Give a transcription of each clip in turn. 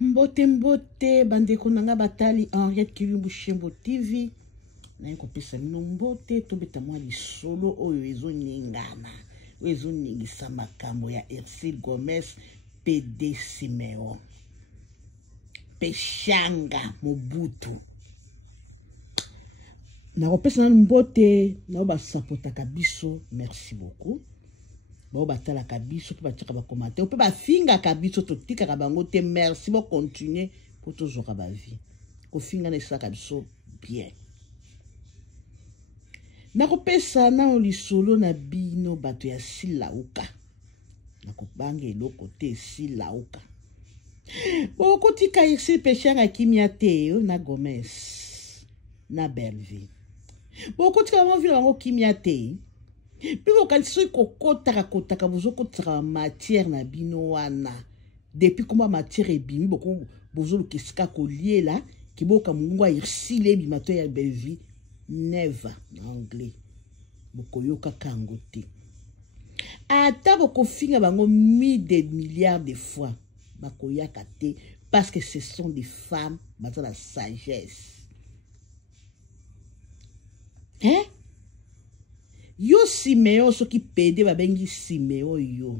Mbote mbote bandeko nanga batali Henriette Kilumbu Shembo TV na kopesa mino mbote tobeta mwa lisolo oyo ezonyengana oyo ezonyingisa makambo ya Ercile Gomez PD Simeon Peshanga Mobutu na kopesa na mbote na basapota kabiso merci beaucoup ba batala kabiso pe batika ba commenter pe ba finga kabiso to tika ka bango te merci bo continuer pour toujours ka ba vie ko finga na sa kabiso bien na kopesa na lisolo na bino bato ya silauka na kobange eloko te silauka bo kotika isi peshanga kimia te na Gomez na Belleville bo kotika mo vila bango kimia te Puis quand tu kotaka bozo kotaka matière na bino wana depuis comment matière ebimi boko bozo le kiska collier là ki boka mungwa irsile bi mato ya Belleville never en anglais boko yoka kango te ata boko finga bango de milliards de fois bako yaka te parce que ce sont des femmes baza la sagesse hein. Yo Simeon so ki pede ba bengi Simeon yo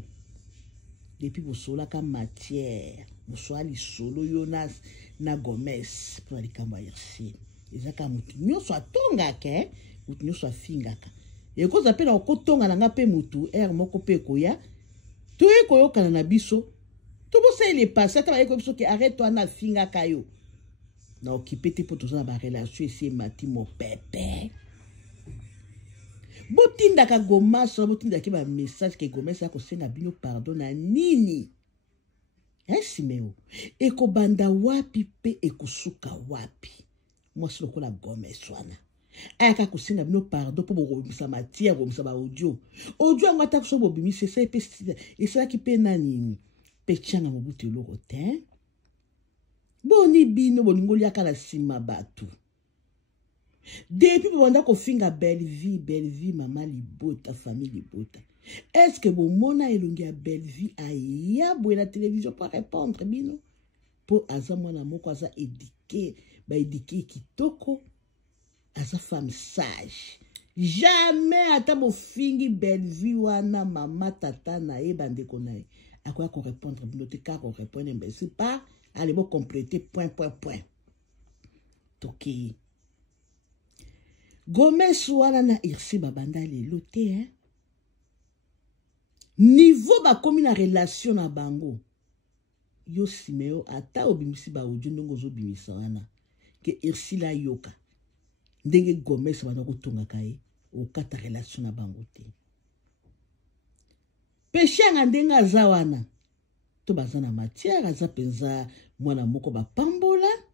depuis bosola ka matière bosola lisolo yo na Gomez pour likamba yersi ezaka mutu nyoso atonga ke mutu nyoso afingaka e ko zapela okotonga na ngape mutu moko pe koya to ekoyoka na biso to bosa ile passé ta eko biso ki arrête toi na fingaka yo na okipete pour tous na ba relation ici mati mo pepe botinda ka goma so botinda ki ba message ke Gomez ya ko senga bino pardon na nini Simeon eko banda wapi pe ekosuka wapi moi solo ko la Gomez wana aka ko senga bino pardon po bo misa matière bo misa ba audio ngata ko so bo bimi c'est ça et ça qui pe nani pe changa Mobutu lo rotin boni bino boningoli akala sima batu depuis banda ko finga Belleville maman libota famille libota est-ce que bon mona elongi ya Belleville aya boye la télévision pour répondre bino pour azamona moko aza éduqué kitoko asa femme sage jamais ata bo fingi Belleville wana mama tata na e bande konae akoya ko répondre bino te ka ko répondre mais c'est pas allez bo compléter point toki Gomez wana na irsi babanda lelo te hein niveau ba komi na relation na bango yo Simeon ata obimisi ba audio ndongo zo bimisa wana ke irsi la yoka ndenge Gomez bana ko tonga kai o kata relation na bango te peshanga ndenga za wana to bazana matière aza penza mwana moko ba pambola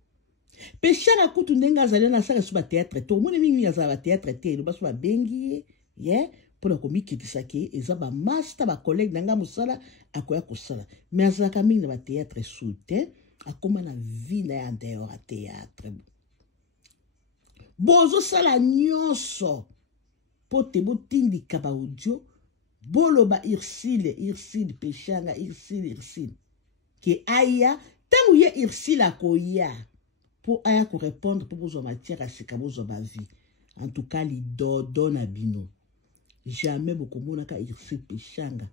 Peshanga kutu ndenga zale na saka suba théâtre to moni mingi ya za théâtre te lo baso ba bengi ye pona ko mikitisa ke eza ba master ba collègue nanga musala akoya kosala mais azaka mingi na ba théâtre soute akoma na vie na ya dehors à théâtre bozo sala nyonso pote botindi kaba audio bolo ba Irsile Peshanga Irsile ke aya tangu ye Irsile akoya pour aya ko répondre pour besoin matière à sika besoin ba vie en tout cas li dodo na bino jamais beaucoup mona ka Irsile Peshanga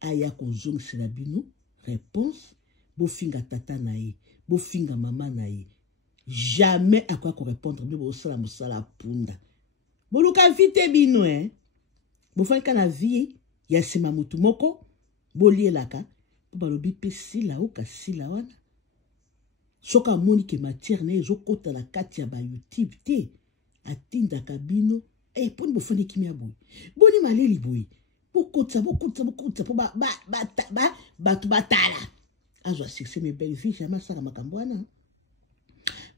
aya ko zong sila bino réponse bo finga tata na ye bo finga mama na ye jamais à quoi ko répondre bino bo sala musala punda bo luka vite bino bo fa kana vie ya sima mutu moko bo lielaka po balobi pe sila o ka sila wana soka moni ke matière na ezo kota la kati ya ba YouTube te atinda kabino poni bo fani kimia boy boni maleli boy bokotsa po ba batala azwa succès mais Belleville jamais sala makambo wana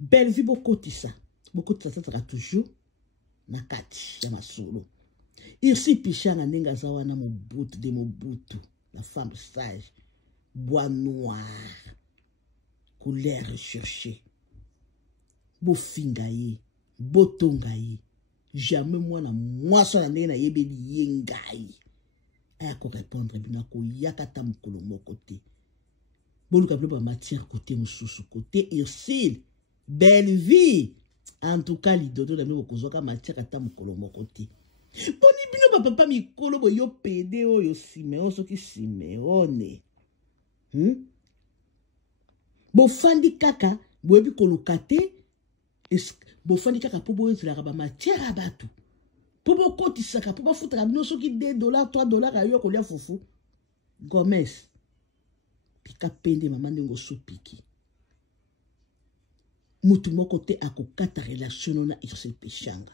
Belleville bokotisa ça toujours na kati ya masolo irsi Peshanga ndenga za wana Mobutu la femme sage bois noir couleur recherchée bofinga ye botonga ye jamais mwana mwasa na ndenge na yebeli yengai aya ko répondre bina ko yakata mukolo moko te boluka bilo ba matière côté mususu côté Ursule belle vie en tout cas lidodo na mbo kozoka matière ata mukolo moko te boni bino ba papa mikolo bo yo pede oyo Simeon soki Simeone bo fandi kaka boyebi koluka te bo fandi kaka po boyezela ba matière abatu po bo kotisaka po bafutaka bino soki $2 $3 ayo kolia fufu Gomez pika pende mama ndingo supiki mutu moko te akokata relation na Ursule Peshanga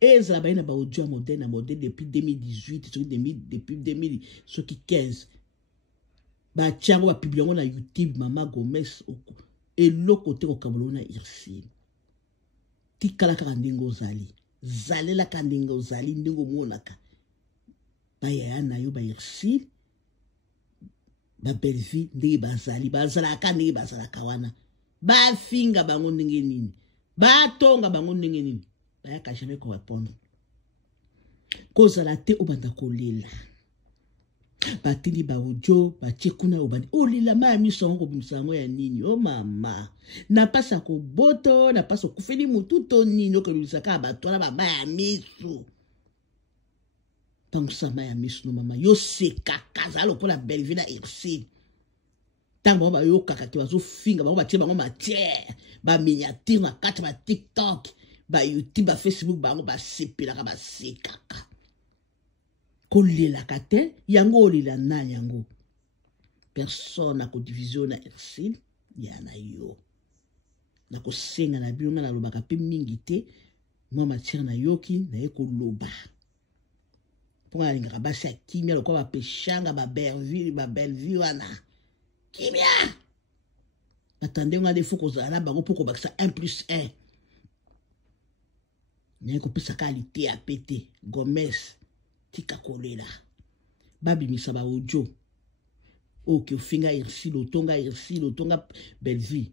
ezala baina ba audio moderne depuis 2018 depuis 2015 ba tiango ba publier na YouTube mama Gomez oko eloko te ko kabolo na Ursule tikala ka ndingo zali zalela ka ndingo zali ndingo monaka ba ya na yo ba Ursule ba belvi ndenge bazali bazala ka ndenge bazala kawana ba finga bango ndenge nini ba tonga bango ndenge nini ba ya ka jamais ko répondre kozala te obanda kolela batindi ba audio ba chekuna obandi olila ma miso ko bimsango ya nini o mama na pasa ko boto na pasa ko feli mutu to nini ko bimisaka batwana ba ya miso pangsama ya miso no mama yo seka kazalo ko la belle vie na Ursule tango ba yo kaka te bazo finga ba tie bango matière ba miniature na kati ba TikTok ba YouTube ba Facebook bango ba sepela ka ba sekaka kolela kate yango olila na yango personne na ko division na Ursule ya na yo na ko senga na bino na lobaka pe mingi te mo matière na yoki na eko loba pour alinga ba sa kimia lokwa ba Peshanga ba belle vie wana kimia attendez on a des faux kozala bango pour ko bakisa 1+1 ne ko pisa qualité a pété Gomez tika kolela babi misaba audio ok finga Ursule otonga belle vie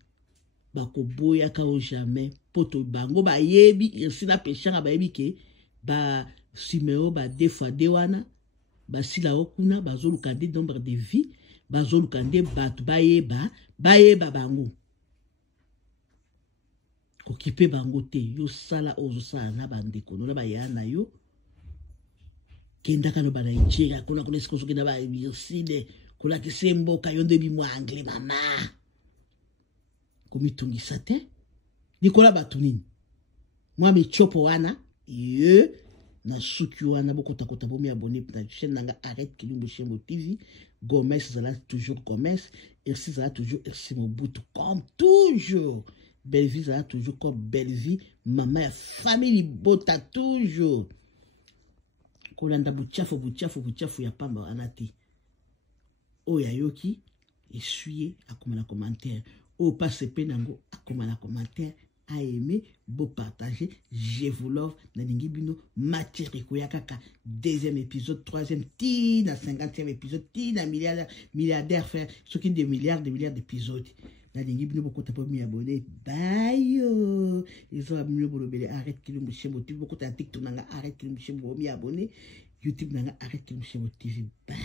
bako boya ka o jamais poto bango ba yebi Ursule na Peshanga ba yebi ke ba Simeon ba defa de wana ba sila okuna bazoluka de nombre de vie bazoluka nde batu bayeba bango kokipe bango te yo sala ozosala na bandeko na bayana yo kenda kano ba Nigeria kuna esiko soki na ba Ursule kula kisembo kayo ndebi mwa anglais mama komitungisa te nikola batu nini mwa michopo wana ye na suki wana bokota kota bomi abonné na chaîne nanga arrête Kilumbu Shembo TV Gomez zala toujours Gomez Ursule zala toujours Ursule Mobutu comme toujours belle vie zala toujours comme belle vie maman ya famille bota toujours kolanda buchafu ya pamba anati oya yoki essuyer akoma na commentaire o passe pe nango akoma na commentaire à aimer, beau partager, je vous love, nalingi bino, matière kaka, deuxième épisode, troisième, tina, 50e épisode, tina, milliardaire, faire, ce qui des milliards d'épisodes. Nalingi bino, beaucoup de mi abonné, bye, ils ont abonné pour le bébé, arrête Kilumbu Shembo TV, beaucoup de TikTok, arrête Kilumbu Shembo, mi abonné, YouTube, arrête Kilumbu Shembo TV, bye.